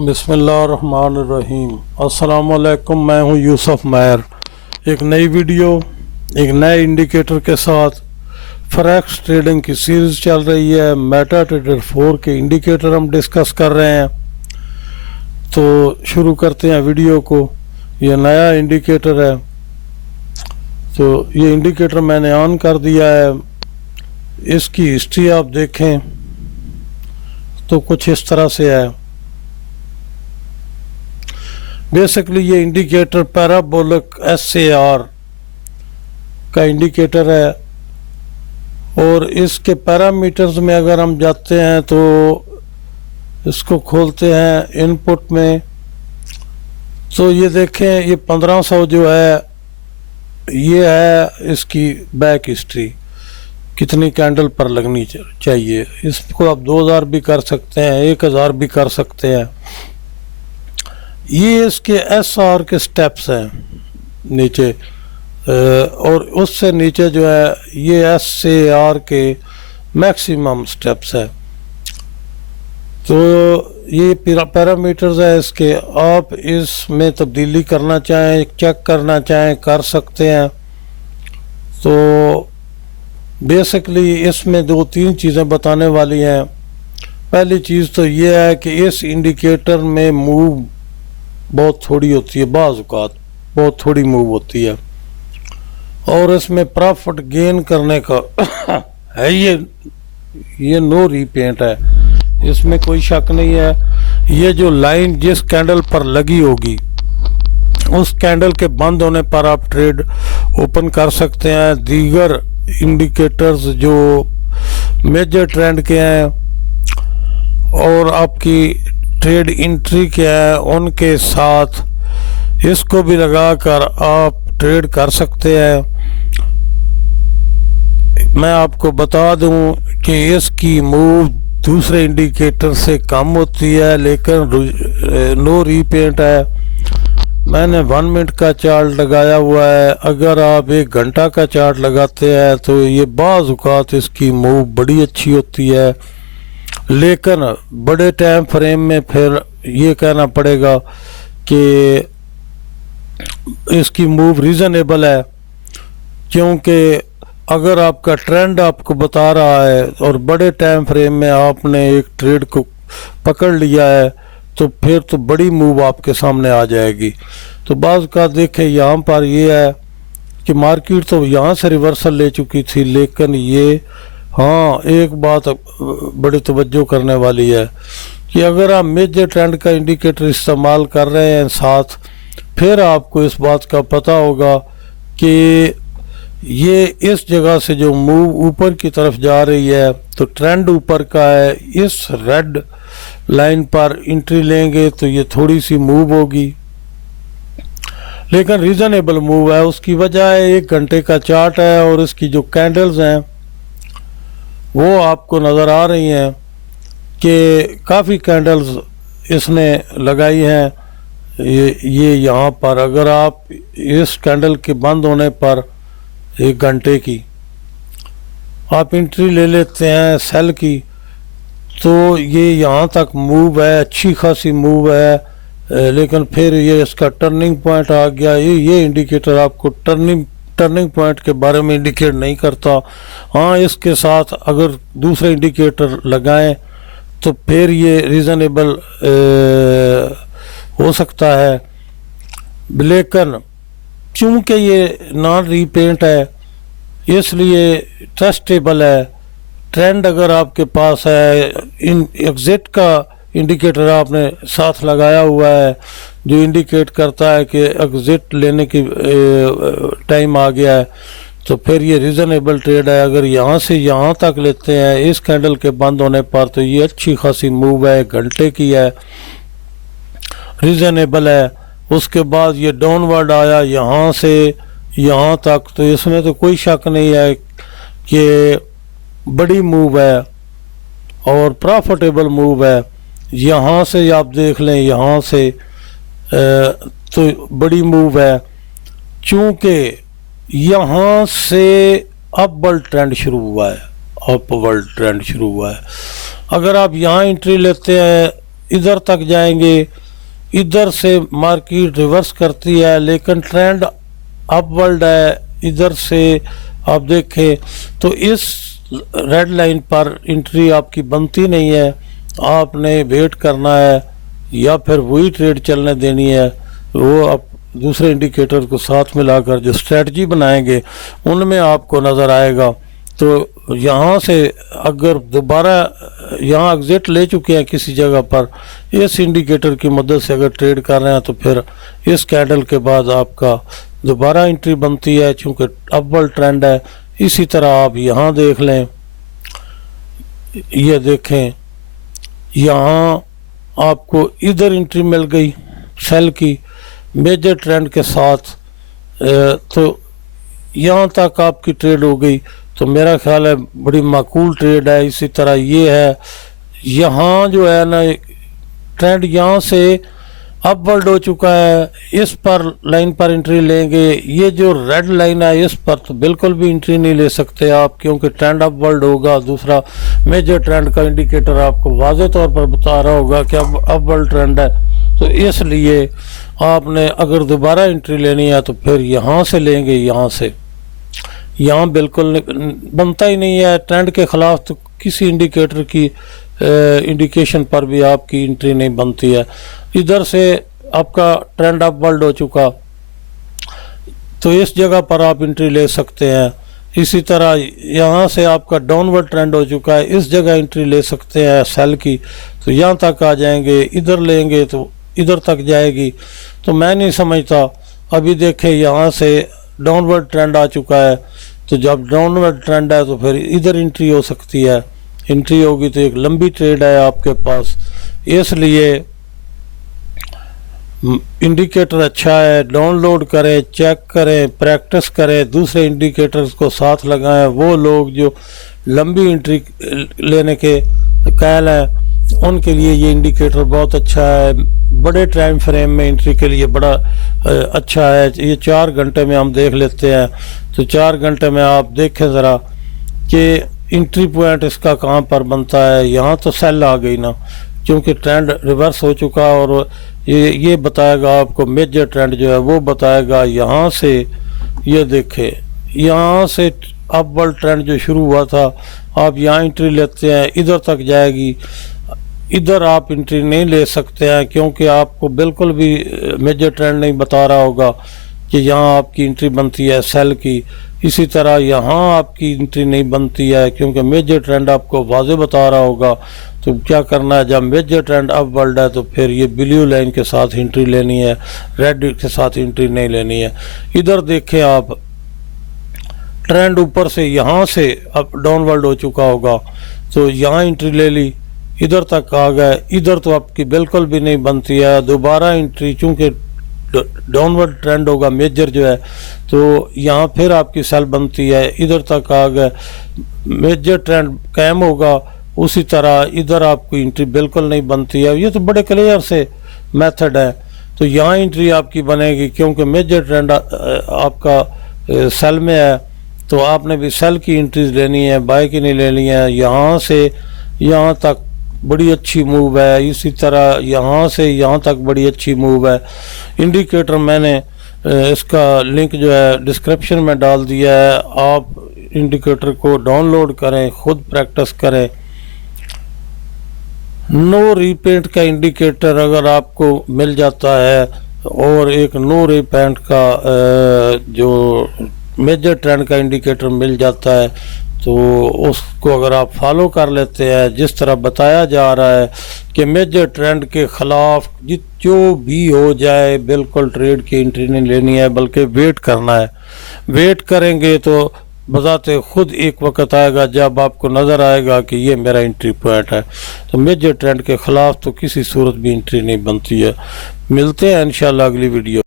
بسم اللہ الرحمن الرحیم۔ السلام علیکم، میں ہوں یوسف ماہر۔ ایک نئی ویڈیو ایک نئے انڈیکیٹر کے ساتھ فریکس ٹریڈنگ کی سیریز چل رہی ہے۔ میٹا ٹریڈر 4 کے انڈیکیٹر ہم ڈسکس کر رہے ہیں، تو شروع کرتے ہیں ویڈیو کو۔ یہ نیا انڈیکیٹر ہے، تو یہ انڈیکیٹر میں نے آن کر دیا ہے۔ اس کی ہسٹری آپ دیکھیں تو کچھ اس طرح سے ہے۔ بیسکلی یہ انڈیکیٹر پیرابولک SAR کا انڈیکیٹر ہے، اور اس کے پیرامیٹرز میں اگر ہم جاتے ہیں تو اس کو کھولتے ہیں ان پٹ میں، تو یہ دیکھیں یہ 1500 جو ہے یہ ہے اس کی بیک ہسٹری، کتنی کینڈل پر لگنی چاہیے۔ اس کو آپ 2000 بھی کر سکتے ہیں، 1000 بھی کر سکتے ہیں۔ یہ اس کے SR کے سٹیپس ہیں نیچے، اور اس سے نیچے جو ہے یہ SAR کے میکسیمم سٹیپس ہے۔ تو یہ پیرامیٹرز ہے اس کے، آپ اس میں تبدیلی کرنا چاہیں، چیک کرنا چاہیں کر سکتے ہیں۔ تو بیسکلی اس میں 2-3 چیزیں بتانے والی ہیں۔ پہلی چیز تو یہ ہے کہ اس انڈیکیٹر میں موو بہت تھوڑی ہوتی ہے، بعض اوقات بہت تھوڑی موو ہوتی ہے، اور اس میں پرافٹ گین کرنے کا ہے، یہ نو ری پینٹ ہے، اس میں کوئی شک نہیں ہے۔ یہ جو لائن جس کینڈل پر لگی ہوگی اس کینڈل کے بند ہونے پر آپ ٹریڈ اوپن کر سکتے ہیں۔ دیگر انڈیکیٹرز جو میجر ٹرینڈ کے ہیں اور آپ کی ٹریڈ انٹری کیا ہے ان کے ساتھ اس کو بھی لگا کر آپ ٹریڈ کر سکتے ہیں۔ میں آپ کو بتا دوں کہ اس کی موو دوسرے انڈیکیٹر سے کم ہوتی ہے، لیکن نو ری پینٹ ہے۔ میں نے 1 منٹ کا چارٹ لگایا ہوا ہے، اگر آپ 1 گھنٹہ کا چارٹ لگاتے ہیں تو یہ بعض اوقات اس کی موو بڑی اچھی ہوتی ہے، لیکن بڑے ٹائم فریم میں پھر یہ کہنا پڑے گا کہ اس کی موو ریزنیبل ہے، کیونکہ اگر آپ کا ٹرینڈ آپ کو بتا رہا ہے اور بڑے ٹائم فریم میں آپ نے ایک ٹریڈ کو پکڑ لیا ہے تو پھر تو بڑی موو آپ کے سامنے آ جائے گی۔ تو بعض کا دیکھیں یہاں پر یہ ہے کہ مارکیٹ تو یہاں سے ریورسل لے چکی تھی، لیکن یہ ایک بات بڑی توجہ کرنے والی ہے کہ اگر آپ میجر ٹرینڈ کا انڈیکیٹر استعمال کر رہے ہیں ساتھ، پھر آپ کو اس بات کا پتہ ہوگا کہ یہ اس جگہ سے جو موو اوپر کی طرف جا رہی ہے تو ٹرینڈ اوپر کا ہے، اس ریڈ لائن پر انٹری لیں گے تو یہ تھوڑی سی موو ہوگی، لیکن ریزنیبل موو ہے۔ اس کی وجہ ہے 1 گھنٹے کا چارٹ ہے، اور اس کی جو کینڈلز ہیں وہ آپ کو نظر آ رہی ہیں کہ کافی کینڈلز اس نے لگائی ہیں۔ یہ یہاں پر اگر آپ اس کینڈل کے بند ہونے پر 1 گھنٹے کی آپ انٹری لے لیتے ہیں سیل کی، تو یہ یہاں تک موو ہے، اچھی خاصی موو ہے، لیکن پھر یہ اس کا ٹرننگ پوائنٹ آ گیا۔ یہ انڈیکیٹر آپ کو ٹرننگ پوائنٹ کے بارے میں انڈیکیٹ نہیں کرتا۔ اس کے ساتھ اگر دوسرے انڈیکیٹر لگائیں تو پھر یہ ریزنیبل ہو سکتا ہے، لیکن چونکہ یہ نان ری پینٹ ہے اس لیے ٹرسٹیبل ہے۔ ٹرینڈ اگر آپ کے پاس ہے، ایگزٹ کا انڈیکیٹر آپ نے ساتھ لگایا ہوا ہے جو انڈیکیٹ کرتا ہے کہ ایگزٹ لینے کی ٹائم آ گیا ہے، تو پھر یہ ریزنیبل ٹریڈ ہے۔ اگر یہاں سے یہاں تک لیتے ہیں اس کینڈل کے بند ہونے پر تو یہ اچھی خاصی موو ہے، 1 گھنٹے کی ہے، ریزنیبل ہے۔ اس کے بعد یہ ڈاؤن ورڈ آیا یہاں سے یہاں تک، تو اس میں تو کوئی شک نہیں ہے کہ بڑی موو ہے اور پرافٹیبل موو ہے۔ یہاں سے آپ دیکھ لیں، یہاں سے تو بڑی موو ہے، چونکہ یہاں سے اپ ورلڈ ٹرینڈ شروع ہوا ہے، اپ ورلڈ ٹرینڈ شروع ہوا ہے۔ اگر آپ یہاں انٹری لیتے ہیں इधर तक जाएंगे, इधर से मार्केट रिवर्स करती है, लेकिन ट्रेंड अपवर्ड है। इधर से आप देखें तो इस रेड लाइन पर एंट्री आपकी बनती नहीं है, आपने वेट करना है या फिर वही ट्रेड चलने देनी है। वो आप दूसरे इंडिकेटर को साथ मिलाकर जो स्ट्रेटजी बनाएंगे उनमें आपको नज़र आएगा। तो यहाँ से अगर दोबारा यहाँ एग्जिट ले चुके हैं किसी जगह पर, इस इंडिकेटर की मदद से अगर ट्रेड कर रहे हैं तो फिर इस कैंडल के बाद आपका दोबारा एंट्री बनती है, चूँकि अपवर्ड ट्रेंड है। इसी तरह आप यहाँ देख लें, ये देखें यहाँ आपको इधर एंट्री मिल गई सेल की मेजर ट्रेंड के साथ, तो यहाँ तक आपकी ट्रेड हो गई। तो मेरा ख्याल है बड़ी माकूल ट्रेड है। इसी तरह ये है, यहाँ जो है ना ट्रेंड यहाँ से अपवर्ड हो चुका है, इस पर लाइन पर एंट्री लेंगे। ये जो रेड लाइन है इस पर तो बिल्कुल भी एंट्री नहीं ले सकते आप, क्योंकि ट्रेंड अपवर्ड होगा। दूसरा मेजर ट्रेंड का इंडिकेटर आपको वाज़े तौर पर बता रहा होगा कि अब अपवर्ड ट्रेंड है, तो इसलिए आपने अगर दोबारा एंट्री लेनी है तो फिर यहाँ से लेंगे। यहाँ से यहाँ बिल्कुल बनता ही नहीं है, ट्रेंड के ख़िलाफ़ तो किसी इंडिकेटर की इंडिकेशन पर भी आपकी एंट्री नहीं बनती है। इधर से आपका ट्रेंड अपवर्ड हो चुका, तो इस जगह पर आप एंट्री ले सकते हैं। इसी तरह यहाँ से आपका डाउनवर्ड ट्रेंड हो चुका है, इस जगह एंट्री ले सकते हैं सेल की, तो यहाँ तक आ जाएंगे। इधर लेंगे तो इधर तक जाएगी। तो मैं नहीं समझता, अभी देखें यहाँ से डाउनवर्ड ट्रेंड आ चुका है, तो जब डाउनवर्ड ट्रेंड है तो फिर इधर एंट्री हो सकती है। एंट्री होगी तो एक लंबी ट्रेड है आपके पास, इसलिए इंडिकेटर अच्छा है। डाउनलोड करें, चेक करें, प्रैक्टिस करें, दूसरे इंडिकेटर्स को साथ लगाएं। वो लोग जो लंबी एंट्री लेने के कायल हैं उनके लिए ये इंडिकेटर बहुत अच्छा है। बड़े टाइम फ्रेम में एंट्री के लिए बड़ा अच्छा है। ये 4 घंटे में हम देख लेते हैं, तो 4 घंटे में आप देखें ज़रा कि एंट्री पॉइंट इसका कहाँ पर बनता है। यहाँ तो सेल आ गई ना, क्योंकि ट्रेंड रिवर्स हो चुका, और ये बताएगा आपको मेजर ट्रेंड जो है वो बताएगा। यहाँ से ये देखें, यहाँ से अपवर्ड ट्रेंड जो शुरू हुआ था, आप यहाँ एंट्री लेते हैं, इधर तक जाएगी। इधर आप एंट्री नहीं ले सकते हैं, क्योंकि आपको बिल्कुल भी मेजर ट्रेंड नहीं बता रहा होगा कि यहाँ आपकी एंट्री बनती है सेल की। इसी तरह यहाँ आपकी एंट्री नहीं बनती है, क्योंकि मेजर ट्रेंड आपको वाज़े बता रहा होगा। तो क्या करना है, जब मेजर ट्रेंड अपवर्ड है तो फिर ये ब्लू लाइन के साथ एंट्री लेनी है, रेड के साथ एंट्री नहीं लेनी है। इधर देखें आप, ट्रेंड ऊपर से यहाँ से अब डाउनवर्ड हो चुका होगा, तो यहाँ एंट्री ले ली, इधर तक आ गए। इधर तो आपकी बिल्कुल भी नहीं बनती है। दोबारा एंट्री, चूँकि डाउनवर्ड ट्रेंड होगा मेजर जो है, तो यहाँ फिर आपकी सेल बनती है, इधर तक आ गए। मेजर ट्रेंड कायम होगा, उसी तरह इधर आपको एंट्री बिल्कुल नहीं बनती है। ये तो बड़े क्लियर से मेथड है। तो यहाँ एंट्री आपकी बनेगी, क्योंकि मेजर ट्रेंड आपका सेल में है, तो आपने भी सेल की एंट्रीज लेनी है, बाय की नहीं लेनी है। यहाँ से यहाँ तक बड़ी अच्छी मूव है, इसी तरह यहाँ से यहाँ तक बड़ी अच्छी मूव है। इंडिकेटर मैंने इसका लिंक जो है डिस्क्रिप्शन में डाल दिया है, आप इंडिकेटर को डाउनलोड करें, खुद प्रैक्टिस करें। नो रीपेंट का इंडिकेटर अगर आपको मिल जाता है और एक नो रीपेंट का जो मेजर ट्रेंड का इंडिकेटर मिल जाता है, तो उसको अगर आप फॉलो कर लेते हैं, जिस तरह बताया जा रहा है कि मेजर ट्रेंड के ख़िलाफ़ जो भी हो जाए बिल्कुल ट्रेड की एंट्री नहीं लेनी है, बल्कि वेट करना है। वेट करेंगे तो बजाते खुद एक वक्त आएगा जब आपको नज़र आएगा कि ये मेरा एंट्री पॉइंट है। तो मेजर ट्रेंड के ख़िलाफ़ तो किसी सूरत भी एंट्री नहीं बनती है। मिलते हैं इंशाल्लाह अगली वीडियो।